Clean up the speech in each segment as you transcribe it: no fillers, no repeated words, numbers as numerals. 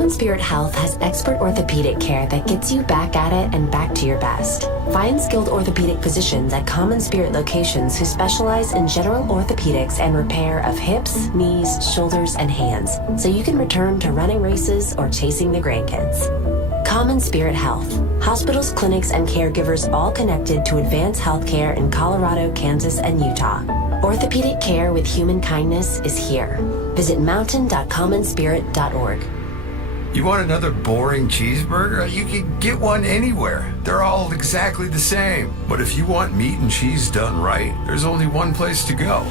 Common Spirit Health has expert orthopedic care that gets you back at it and back to your best. Find skilled orthopedic physicians at Common Spirit locations who specialize in general orthopedics and repair of hips, knees, shoulders, and hands, so you can return to running races or chasing the grandkids. Common Spirit Health. Hospitals, clinics, and caregivers all connected to advanced healthcare in Colorado, Kansas, and Utah. Orthopedic care with human kindness is here. Visit mountain.commonspirit.org. You want another boring cheeseburger? You can get one anywhere. They're all exactly the same. But if you want meat and cheese done right, there's only one place to go.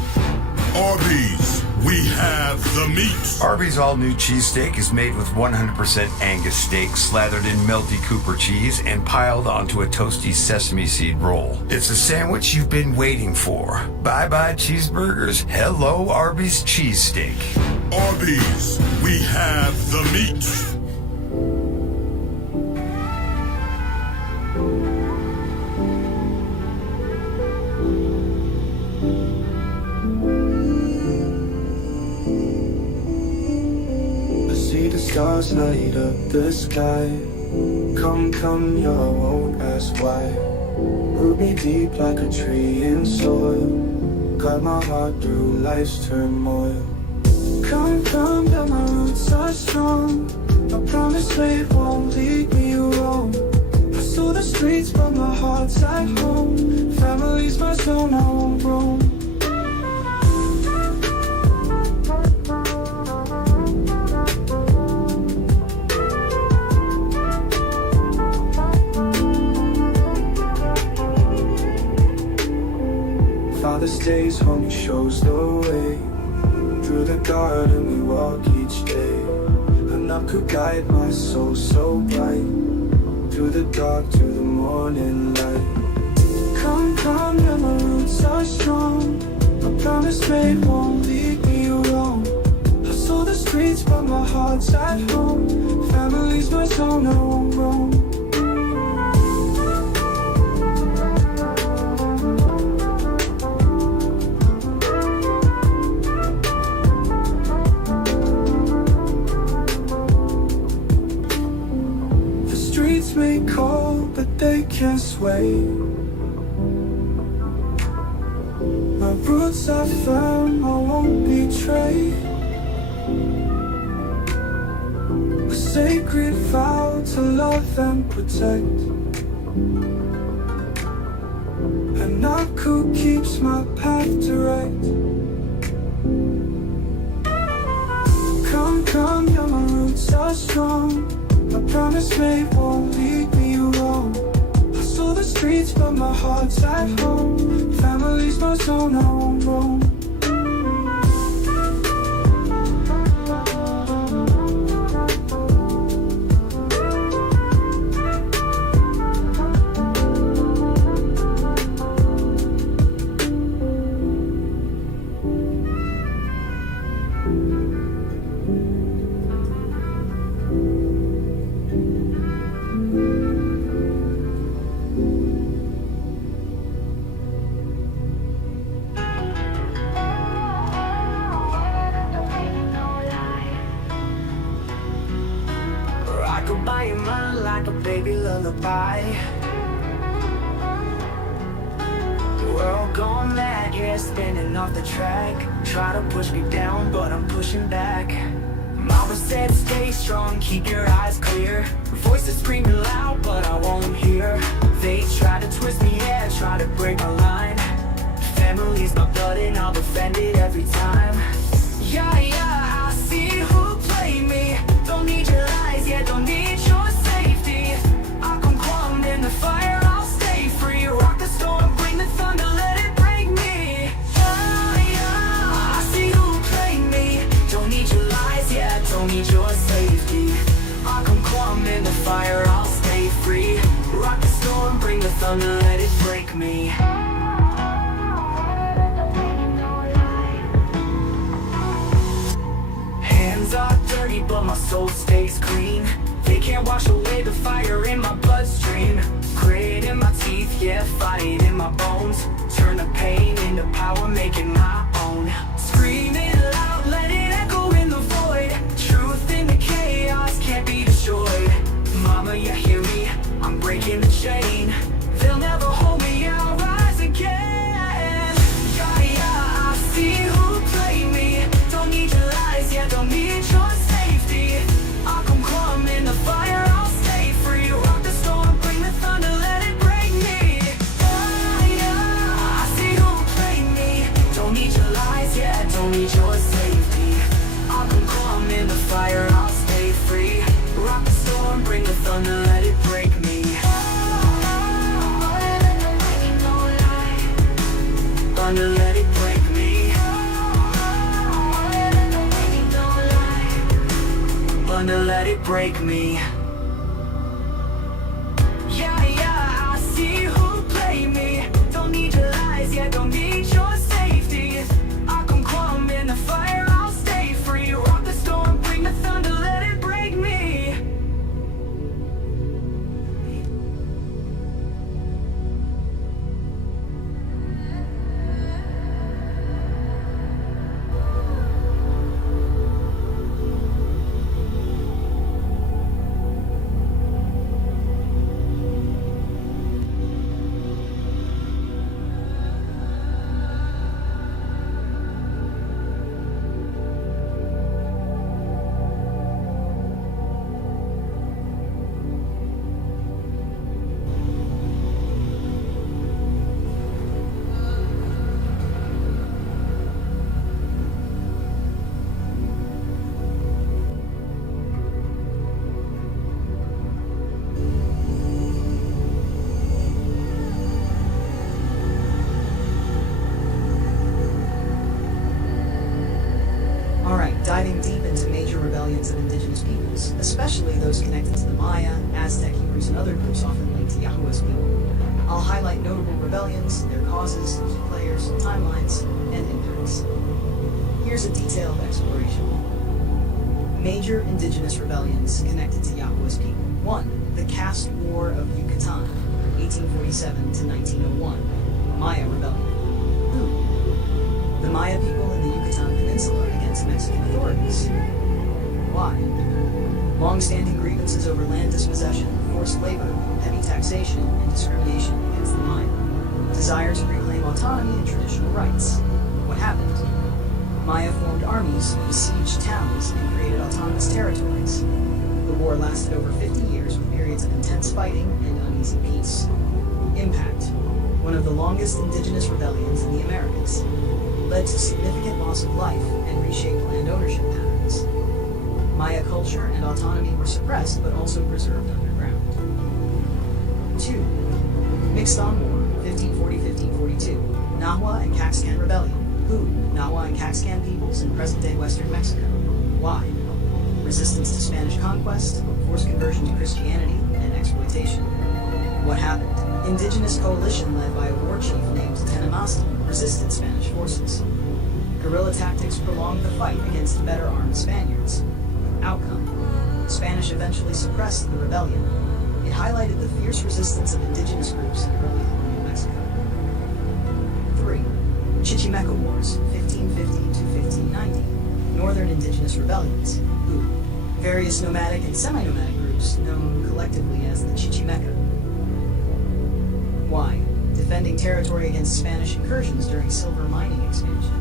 Arby's, we have the meat. Arby's all-new cheesesteak is made with 100% Angus steak slathered in melty Cooper cheese and piled onto a toasty sesame seed roll. It's a sandwich you've been waiting for. Bye-bye cheeseburgers. Hello Arby's cheesesteak. Arby's, we have the meat. Stars light up the sky. Come, you won't ask why. Root me deep like a tree in soil. Guide my heart through life's turmoil. Come, yeah, my roots are strong. I promise fate won't lead me wrong. I saw the streets but my heart's at home. Family's my zone, I won't roam. Father stays home, he shows the way. Through the garden we walk each day. Enough could guide my soul so bright. Through the dark to the morning light. Come, yeah, my roots are strong. I promise fate won't lead me wrong. I saw the streets but my heart's at home. Family's my zone, I won't roam. May call, but they can't sway. My roots are firm, I won't betray. A sacred vow to love and protect. And not who keeps my path direct. Come, yeah, my roots are strong. I promise fate won't lead me wrong. I saw the streets but my heart's at home. Family's my zone, I won't roam. Rockabye your mind like a baby lullaby. The world gone mad, yeah, spinning off the track. Try to push me down, but I'm pushing back. Mama said stay strong, keep your eyes clear. Voices screaming loud, but I won't hear. They try to twist me, yeah, try to break my line. Family's my blood and I'll defend it every time. Yeah, I see who played me. Don't need your lies, yeah, don't need your safety. I come calm in the fire, I'll stay free. Rock the storm, bring the thunder, let it break me. Yeah, I see who played me. Don't need your lies, yeah, don't need your safety. I come calm in the fire, I'll stay free. Rock the storm, bring the thunder, let it break me. Hands are dirty, but my soul stays clean. They can't wash away the fire in my bloodstream. Grit in my teeth, yeah, fight in my bones. Turn the pain into power, make it my own. Screaming loud, let it echo in the void. Truth in the chaos, can't break me. Yeah, I see who play me. Don't need your lies, yeah, don't need your safety. I come climb in the fire, I'll stay free. Rock the storm, bring the thunder, let it break me. Alright, diving deep into major rebellions of indigenous peoples, especially those connected to the Maya, Aztec, Hebrews, and other groups often linked to Yahuwah's people. I'll highlight notable rebellions, their causes, key players, timelines, and impacts. Here's a detailed exploration. Major indigenous rebellions connected to Yahuwah's people. 1. The Caste War of Yucatan, 1847 to 1901, Maya Rebellion. Who? The Maya people in the Yucatan Peninsula against Mexican authorities. Why? Long-standing grievances over land dispossession, forced labor, heavy taxation, and discrimination against the Maya. Desire to reclaim autonomy and traditional rights. What happened? Maya formed armies, besieged towns, and created autonomous territories. The war lasted over 50 years with periods of intense fighting and uneasy peace. Impact. One of the longest indigenous rebellions in the Americas. Led to significant loss of life and reshaped land ownership patterns. Maya culture and autonomy were suppressed but also preserved underground. 2. Mixton War, 1540-1542, Nahua and Caxcan Rebellion. Who? Nahua and Caxcan peoples in present-day western Mexico. Why? Resistance to Spanish conquest, forced conversion to Christianity, and exploitation. What happened? Indigenous coalition led by a war chief named Tenemaster resisted Spanish forces. Guerrilla tactics prolonged the fight against better armed Spaniards. Outcome. Spanish eventually suppressed the rebellion. It highlighted the fierce resistance of indigenous groups in early colonial Mexico. 3. Chichimeca Wars, 1550 to 1590, Northern Indigenous Rebellions. Who? Various nomadic and semi-nomadic groups known collectively as the Chichimeca. Why? Defending territory against Spanish incursions during silver mining expansion.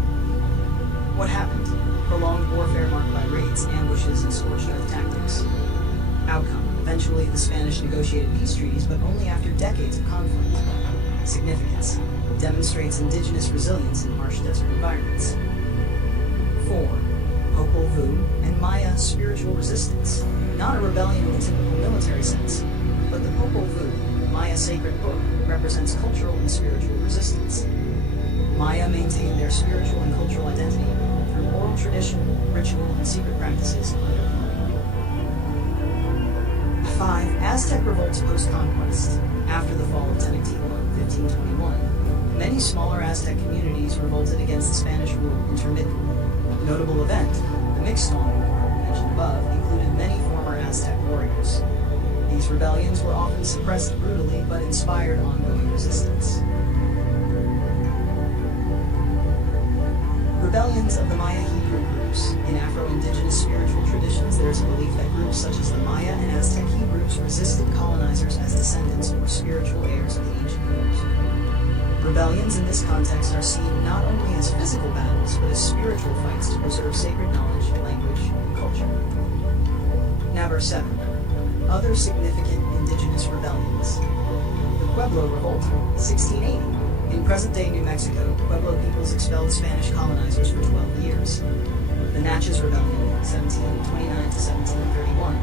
What happened? Prolonged warfare marked by raids, ambushes, and scorched earth tactics. Outcome. Eventually, the Spanish negotiated peace treaties, but only after decades of conflict. Significance. Demonstrates indigenous resilience in harsh desert environments. 4. Popol Vuh and Maya spiritual resistance. Not a rebellion in the typical military sense, but the Popol Vuh, Maya sacred book, represents cultural and spiritual resistance. Maya maintained their spiritual and cultural identity through oral tradition, ritual, and secret practices under colonial rule. 5. Aztec revolts post-conquest. After the fall of Tenochtitlan, 1521, many smaller Aztec communities revolted against the Spanish rule intermittently. Notable event, the Mixton War, mentioned above, included many former Aztec warriors. These rebellions were often suppressed brutally, but inspired ongoing resistance. Rebellions of the Maya Hebrew groups. In Afro-Indigenous spiritual traditions, there is a belief that groups such as the Maya and Aztec Hebrews resisted colonizers as descendants or spiritual heirs of the ancient world. Rebellions in this context are seen not only as physical battles, but as spiritual fights to preserve sacred knowledge, language, and culture. Number 7. Other significant indigenous rebellions. The Pueblo Revolt, 1680. In present-day New Mexico, Pueblo peoples expelled Spanish colonizers for 12 years. The Natchez Rebellion, 1729 to 1731.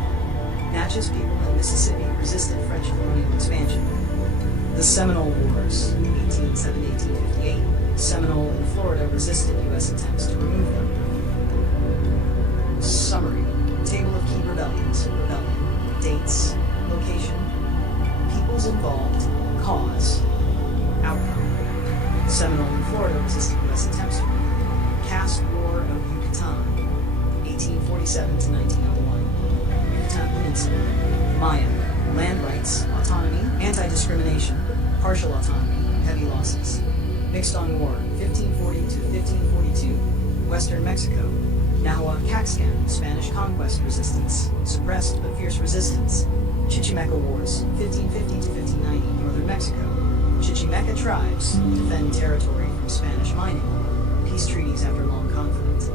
Natchez people in Mississippi resisted French colonial expansion. The Seminole Wars, 1807-1858. Seminole in Florida resisted U.S. attempts to remove them. Summary. Table of key rebellions, rebellion, dates, location, peoples involved, cause, outcome. Seminole in Florida resisted U.S. attempts to remove. Caste War of Yucatan, 1847 to 1901. Yucatan Peninsula. Maya, land rights, autonomy, anti-discrimination, partial autonomy, heavy losses. Mixed on War, 1540 to 1542. Western Mexico. Nahua Caxcan, Spanish conquest resistance, suppressed but fierce resistance. Chichimeca Wars, 1550 to 1590, northern Mexico. Chichimeca tribes defend territory from Spanish mining. Peace treaties after long conflict.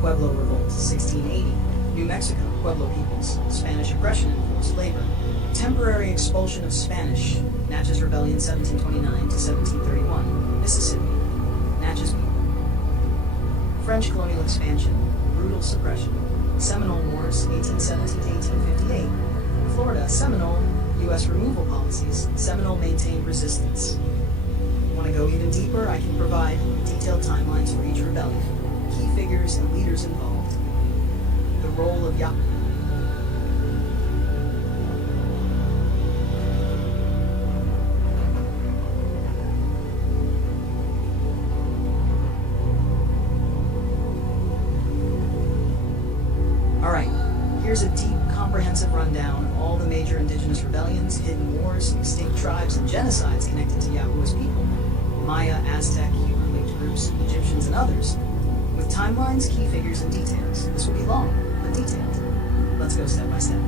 Pueblo Revolt, 1680, New Mexico, Pueblo peoples, Spanish oppression and forced labor. Temporary expulsion of Spanish, Natchez Rebellion, 1729 to 1731, Mississippi, Natchez people. French colonial expansion, brutal suppression. Seminole Wars, 1817 to 1858. Florida, Seminole, U.S. removal policies. Seminole maintained resistance. Want to go even deeper? I can provide detailed timelines for each rebellion, key figures and leaders involved. The role of Yahoo. Alright, here's a deep, comprehensive rundown of all the major indigenous rebellions, hidden wars, extinct tribes, and genocides connected to Yahuwah's people. Maya, Aztec, Hebrew-linked groups, Egyptians, and others. With timelines, key figures, and details. This will be long, but detailed. Let's go step by step.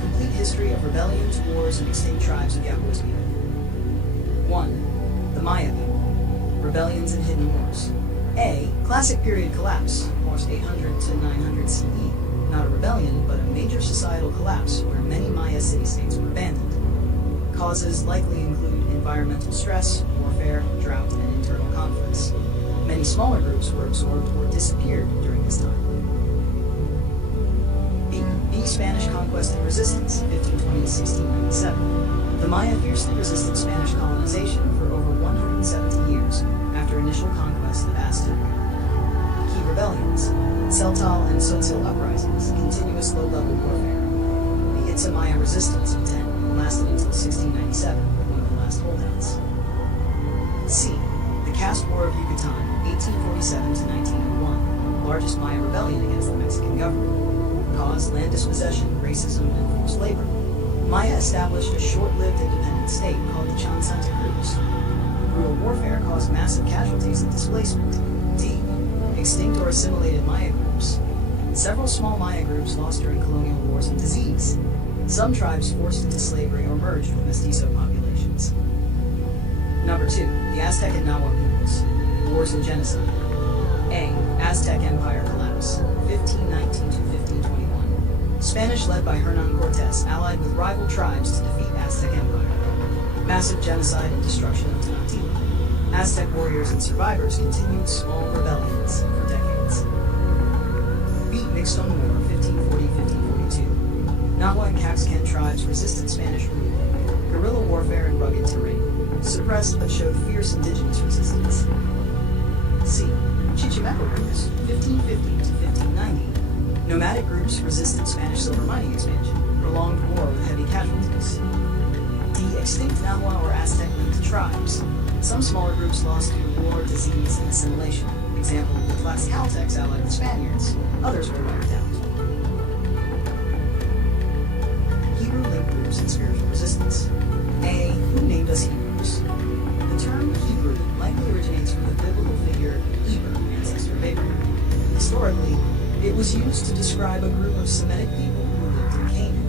Complete history of rebellions, wars, and extinct tribes of Yahuwah's people. 1. The Maya people. Rebellions and hidden wars. A. Classic period collapse, almost 800 to 900 CE. Not a rebellion, but a major societal collapse where many Maya city-states were abandoned. Causes likely include environmental stress, warfare, drought, and internal conflicts. Many smaller groups were absorbed or disappeared during this time. B. Spanish conquest and resistance, 1520 to 1697. The Maya fiercely resisted Spanish colonization for over 170 years after initial conquest of Aztec. Key rebellions, Celtal and Tzotzil uprisings, continuous low-level warfare. The Itza Maya resistance of 10 lasted until 1697, one of the last holdouts. C. The Caste War of Yucatan, 1847 to 1901, largest Maya rebellion against the Mexican government. Cause land dispossession, racism, and forced labor. Maya established a short-lived independent state called the Chan Santa Cruz. Brutal warfare caused massive casualties and displacement. D. Extinct or assimilated Maya groups. Several small Maya groups lost during colonial wars and disease. Some tribes forced into slavery or merged with mestizo populations. Number 2. The Aztec and Nahua peoples. Wars and genocide. A. Aztec Empire collapse, 1519 to 1521. Spanish led by Hernan Cortes allied with rival tribes to defeat Aztec Empire. Massive genocide and destruction of Tenochtitlan. Aztec warriors and survivors continued small rebellions for decades. B. Mixed on War, 1540-1542. Nahua and Caxcan tribes resisted Spanish rule. Guerrilla warfare and rugged terrain. Suppressed but showed fierce indigenous resistance. C. Chichimeca Wars, 1550 to 1590. Nomadic groups resisted Spanish silver mining expansion. Prolonged war with heavy casualties. D. Extinct Nahua or Aztec-linked tribes. Some smaller groups lost due to war, disease, and assimilation. Example, the Tlaxcaltecs allied with Spaniards. Others were wiped out. Hebrew-linked groups and spiritual resistance. A. Who named us Hebrews? The term Hebrew likely originates from the biblical figure Eber, ancestor of Abraham. Historically, it was used to describe a group of Semitic people who lived in Canaan.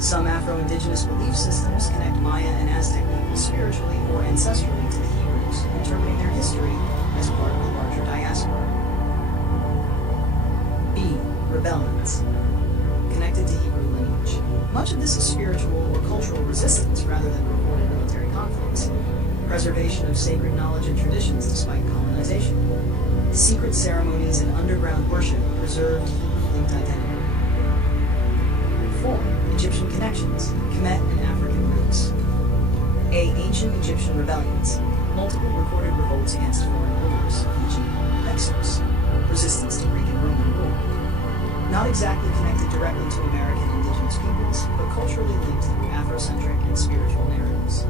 Some Afro-Indigenous belief systems connect Maya and Aztec people spiritually or ancestrally to the Hebrews, interpreting their history as part of a larger diaspora. B. Rebellions. Connected to Hebrew lineage. Much of this is spiritual or cultural resistance rather than reported military conflicts. Preservation of sacred knowledge and traditions despite colonization. Secret ceremonies and underground worship preserved Hebrew-linked identity. 4. Egyptian connections, Kemet and African roots. A. Ancient Egyptian rebellions. Multiple recorded revolts against foreign rulers, e.g. Hyksos. Resistance to Greek and Roman rule. not exactly connected directly to American indigenous peoples, but culturally linked through Afrocentric and spiritual narratives.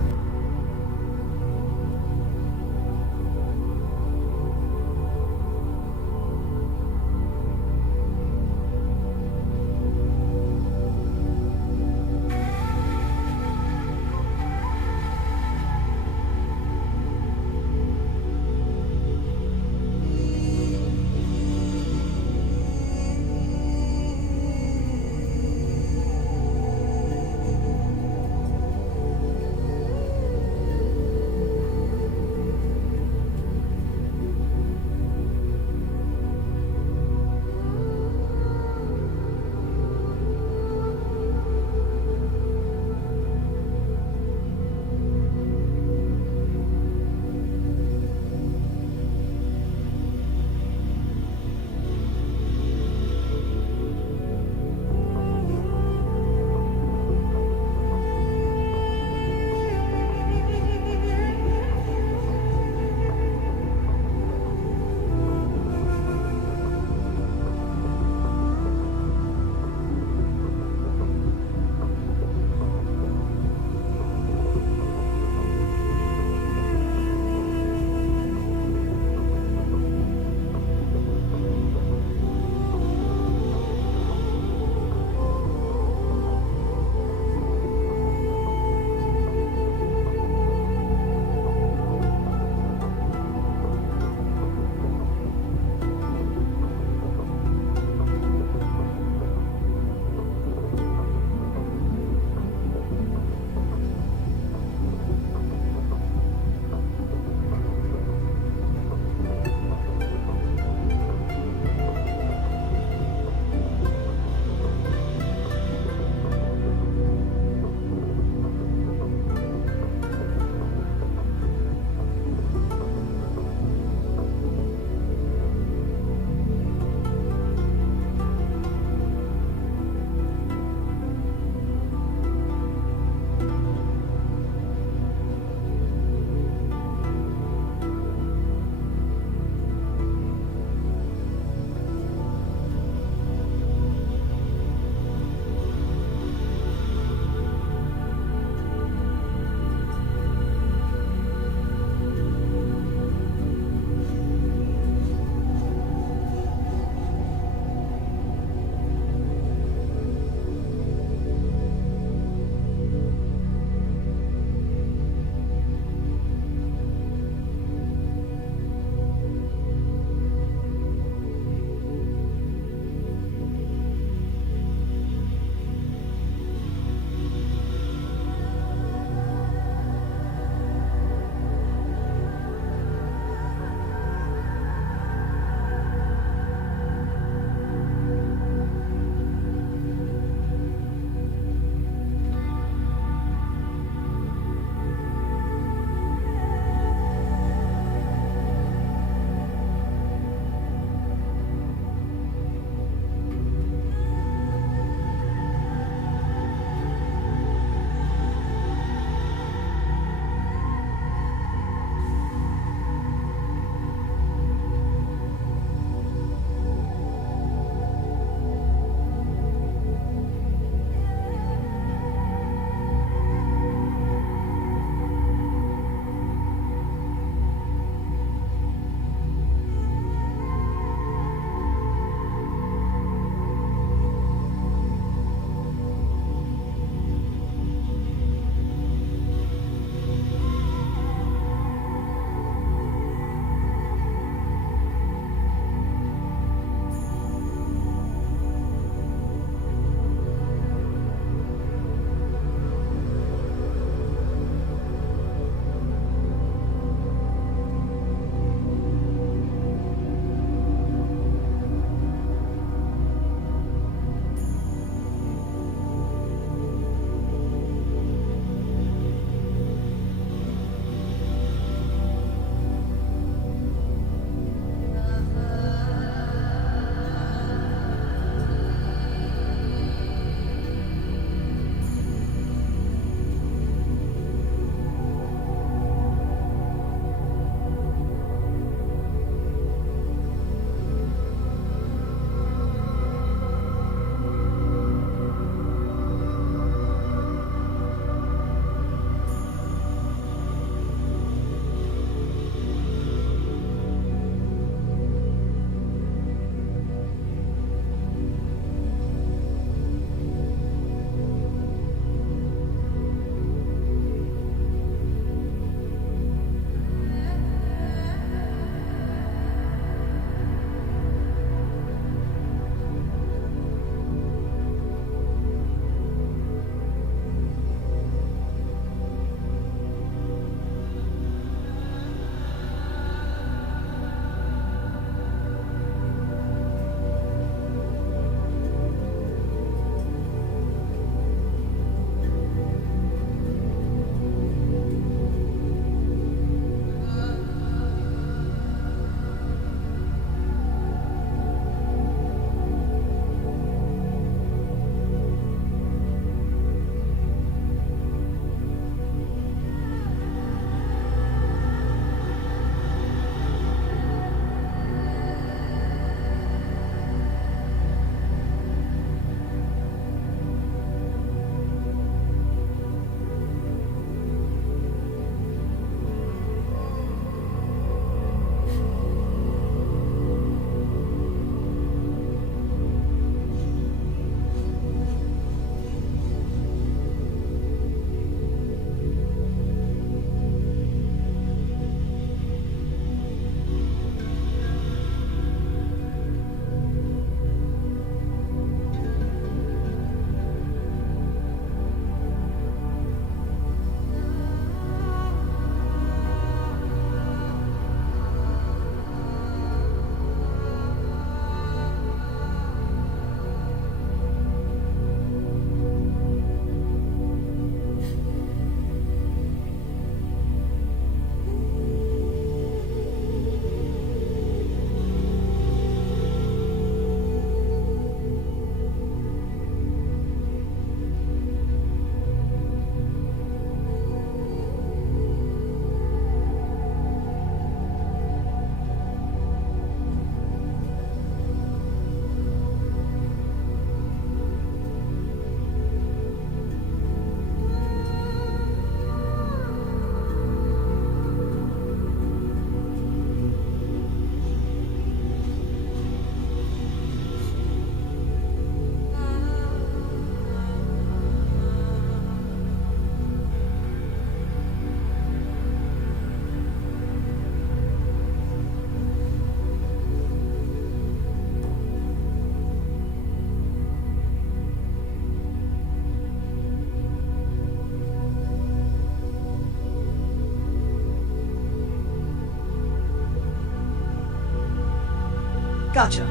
Gotcha.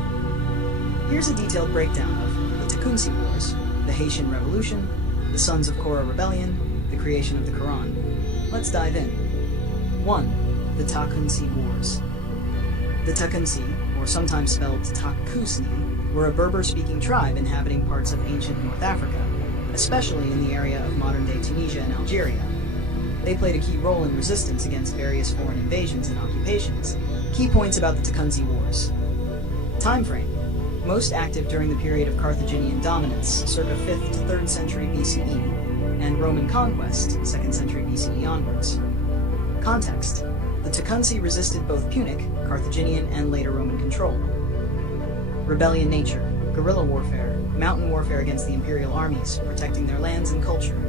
Here's a detailed breakdown of the Tecumseh Wars, the Haitian Revolution, the Sons of Korah Rebellion, the creation of the Quran. Let's dive in. 1. The Tecumseh Wars. The Tecumseh, or sometimes spelled Takusni, were a Berber-speaking tribe inhabiting parts of ancient North Africa, especially in the area of modern-day Tunisia and Algeria. They played a key role in resistance against various foreign invasions and occupations. Key points about the Tecumseh Wars. Time frame. Most active during the period of Carthaginian dominance, circa 5th to 3rd century BCE, and Roman conquest, 2nd century BCE onwards. Context. The Tecumseh resisted both Punic, Carthaginian, and later Roman control. Rebellion nature. Guerrilla warfare, mountain warfare against the imperial armies, protecting their lands and culture.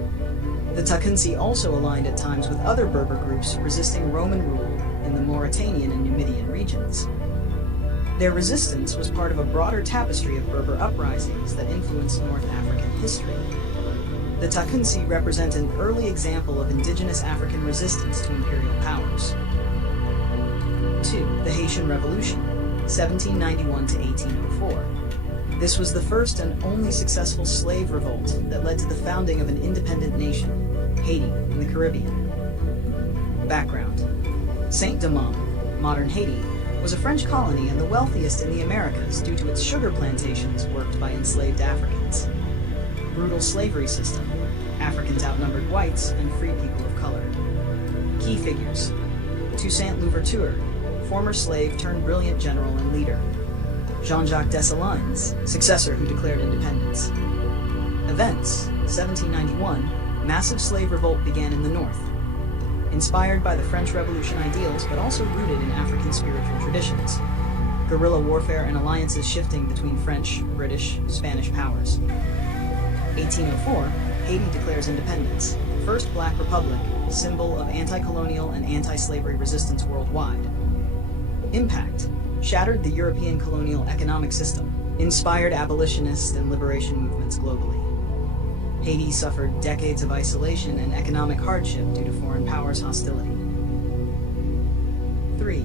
The Tecumseh also aligned at times with other Berber groups resisting Roman rule in the Mauritanian and Numidian regions. Their resistance was part of a broader tapestry of Berber uprisings that influenced North African history. The Tecumseh represent an early example of indigenous African resistance to imperial powers. 2. The Haitian Revolution, 1791 to 1804. This was the first and only successful slave revolt that led to the founding of an independent nation, Haiti, in the Caribbean. Background. Saint-Domingue, modern Haiti, was a French colony and the wealthiest in the Americas due to its sugar plantations worked by enslaved Africans. Brutal slavery system. Africans outnumbered whites and free people of color. Key figures. Toussaint Louverture, former slave turned brilliant general and leader. Jean-Jacques Dessalines, successor who declared independence. Events. 1791, massive slave revolt began in the north. Inspired by the French Revolution ideals, but also rooted in African spiritual traditions. Guerrilla warfare and alliances shifting between French, British, Spanish powers. 1804, Haiti declares independence. First Black Republic, symbol of anti-colonial and anti-slavery resistance worldwide. Impact. Shattered the European colonial economic system. Inspired abolitionist and liberation movements globally. Haiti suffered decades of isolation and economic hardship due to foreign powers' hostility. 3.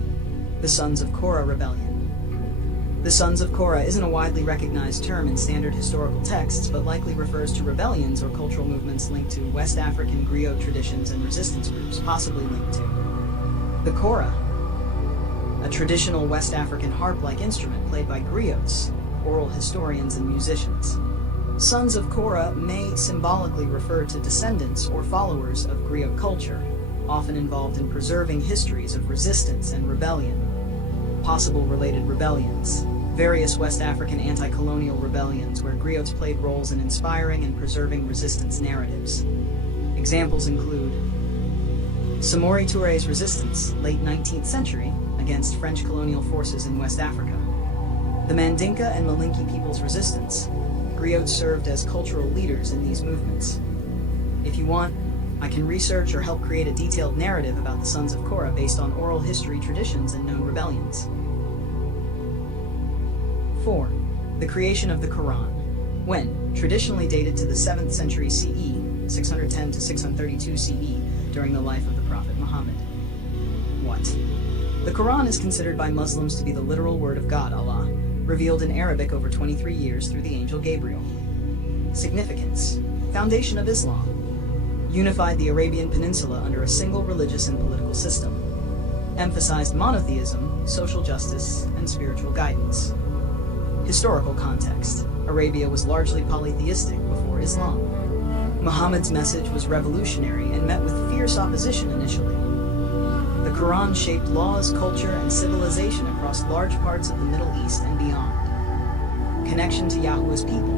The Sons of Korah Rebellion. The Sons of Korah isn't a widely recognized term in standard historical texts, but likely refers to rebellions or cultural movements linked to West African griot traditions and resistance groups, possibly linked to the kora, a traditional West African harp-like instrument played by griots, oral historians and musicians. Sons of Korah may symbolically refer to descendants or followers of griot culture, often involved in preserving histories of resistance and rebellion. Possible related rebellions. Various West African anti-colonial rebellions where griots played roles in inspiring and preserving resistance narratives. Examples include Samori Touré's resistance, late 19th century, against French colonial forces in West Africa. The Mandinka and Malinke people's resistance. Griots served as cultural leaders in these movements. If you want, I can research or help create a detailed narrative about the Sons of Korah based on oral history traditions and known rebellions. 4. The creation of the Quran. When, traditionally dated to the 7th century CE, 610 to 632 CE, during the life of the Prophet Muhammad. What? The Quran is considered by Muslims to be the literal word of God, Allah, revealed in Arabic over 23 years through the angel Gabriel. Significance. Foundation of Islam. Unified the Arabian Peninsula under a single religious and political system. Emphasized monotheism, social justice, and spiritual guidance. Historical context. Arabia was largely polytheistic before Islam. Muhammad's message was revolutionary and met with fierce opposition initially. The Quran shaped laws, culture, and civilization across large parts of the Middle East and beyond. Connection to Yahuwah's people.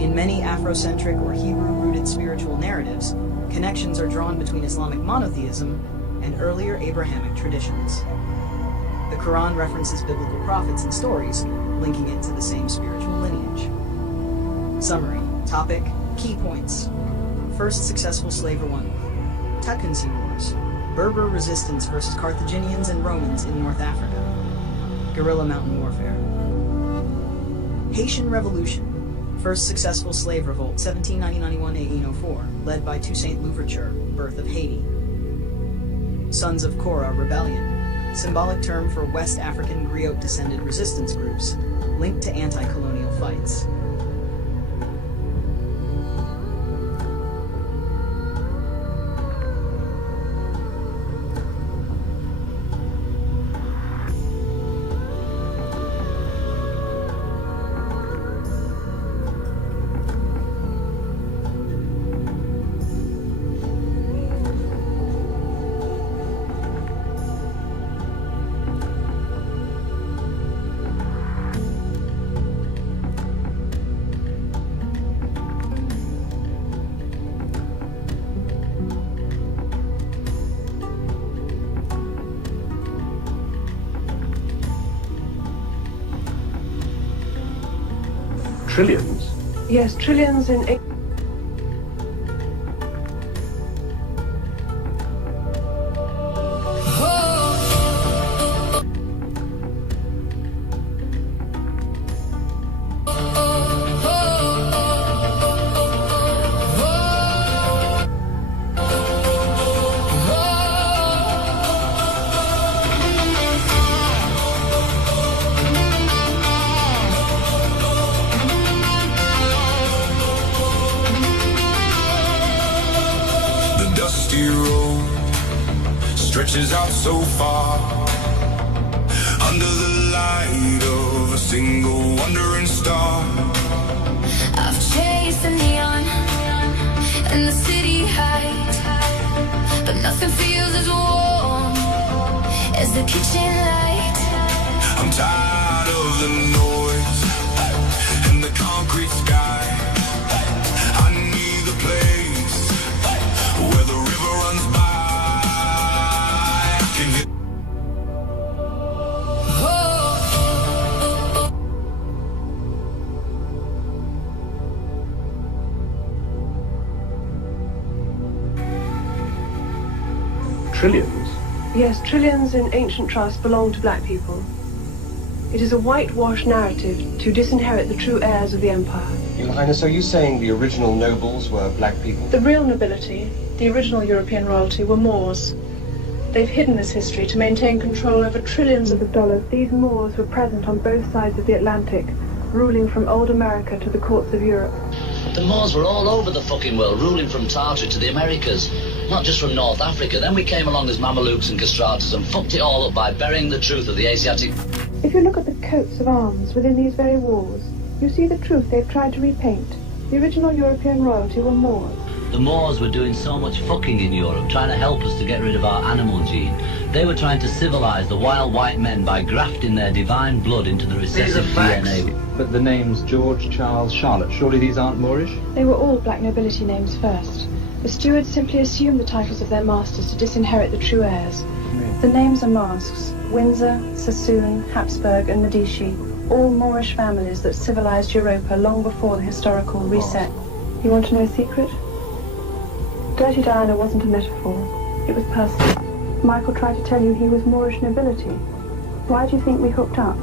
In many Afrocentric or Hebrew-rooted spiritual narratives, connections are drawn between Islamic monotheism and earlier Abrahamic traditions. The Quran references biblical prophets and stories, linking it to the same spiritual lineage. Summary. Topic. Key points. First successful slave one. Tecumseh Wars. Berber resistance versus Carthaginians and Romans in North Africa. Guerrilla mountain warfare. Haitian Revolution. First successful slave revolt, 1791-1804, led by Toussaint Louverture, birth of Haiti. Sons of Korah Rebellion. symbolic term for West African griot-descended resistance groups, linked to anti-colonial fights. Trillions? Yes, trillions in... Dusty road stretches out so far under the light of a single wandering star. I've chased the neon and the city height, but nothing feels as warm as the kitchen light. I'm tired of the noise and the concrete sky. I need the place where the river runs by. I can hear Trillions? Yes, trillions in ancient trust belong to black people. It is a whitewashed narrative to disinherit the true heirs of the empire. Your Highness, are you saying the original nobles were black people? The real nobility, the original European royalty, were Moors. They've hidden this history to maintain control over trillions of dollars. These Moors were present on both sides of the Atlantic, ruling from old America to the courts of Europe. The Moors were all over the fucking world, ruling from Tartary to the Americas, not just from North Africa. Then we came along as Mamelukes and Castratos and fucked it all up by burying the truth of the Asiatic. If you look at the coats of arms within these very walls, you see the truth they've tried to repaint. The original European royalty were Moors. The Moors were doing so much fucking in Europe, trying to help us to get rid of our animal gene. They were trying to civilize the wild white men by grafting their divine blood into the recessive DNA. But the names George, Charles, Charlotte, surely these aren't Moorish? They were all black nobility names first. The stewards simply assumed the titles of their masters to disinherit the true heirs. The names are masks: Windsor, Sassoon, Habsburg and Medici, all Moorish families that civilized Europa long before the historical reset. You want to know a secret? Dirty Diana wasn't a metaphor. It was personal. Michael tried to tell you he was Moorish nobility. Why do you think we hooked up?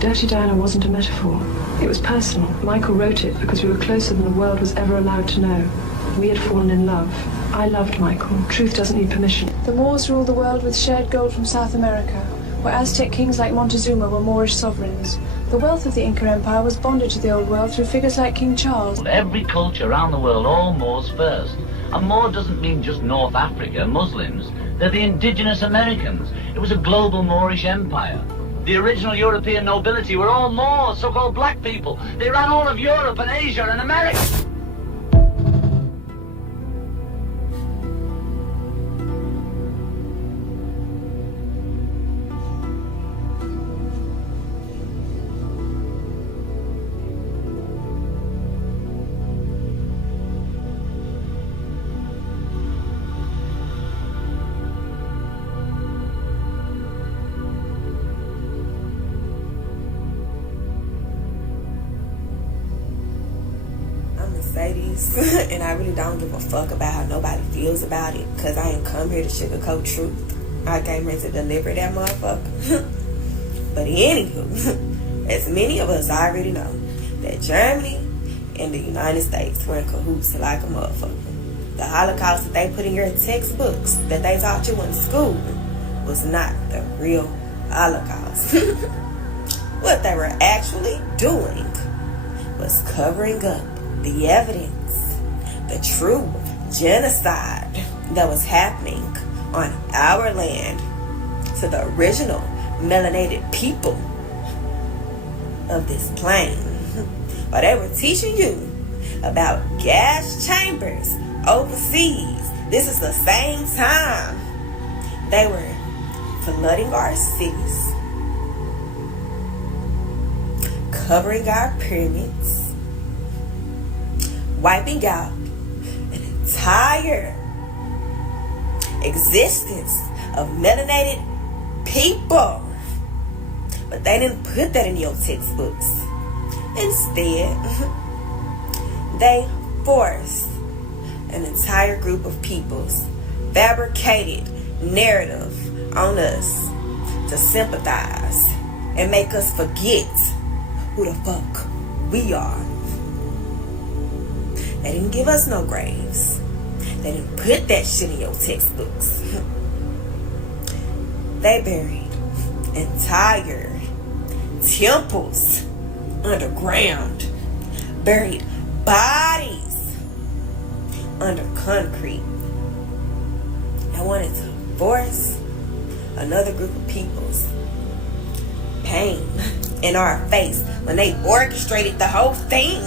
Dirty Diana wasn't a metaphor. It was personal. Michael wrote it because we were closer than the world was ever allowed to know. We had fallen in love. I loved Michael. Truth doesn't need permission. The Moors ruled the world with shared gold from South America, where Aztec kings like Montezuma were Moorish sovereigns. The wealth of the Inca Empire was bonded to the Old World through figures like King Charles. Every culture around the world, all Moors first. And Moor doesn't mean just North Africa, Muslims. They're the indigenous Americans. It was a global Moorish empire. The original European nobility were all Moors, so-called black people. They ran all of Europe and Asia and America. And I really don't give a fuck about how nobody feels about it, because I ain't come here to sugarcoat truth. I came here to deliver that motherfucker. But anywho, as many of us already know, that Germany and the United States were in cahoots like a motherfucker. The Holocaust that they put in your textbooks that they taught you in school was not the real Holocaust. What they were actually doing was covering up the evidence, the true genocide that was happening on our land to the original melanated people of this plane. While they were teaching you about gas chambers overseas, this is the same time they were flooding our cities, covering our pyramids, wiping out an entire existence of melanated people. But they didn't put that in your textbooks. Instead, they forced an entire group of people's fabricated narrative on us to sympathize and make us forget who the fuck we are. They didn't give us no graves. They didn't put that shit in your textbooks. They buried entire temples underground, buried bodies under concrete. They wanted to force another group of people's pain in our face when they orchestrated the whole thing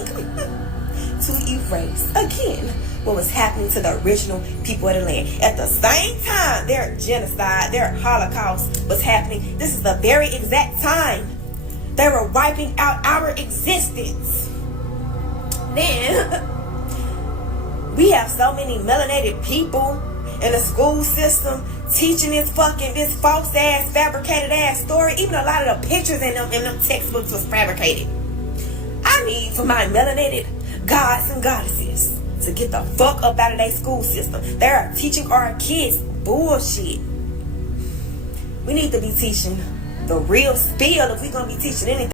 to erase again what was happening to the original people of the land. At the same time their genocide, their Holocaust was happening, this is the very exact time they were wiping out our existence. Then we have so many melanated people in the school system teaching this false ass, fabricated ass story. Even a lot of the pictures in them textbooks was fabricated. I need for my melanated gods and goddesses to get the fuck up out of their school system. They are teaching our kids bullshit. We need to be teaching the real spiel if we're gonna be teaching anything.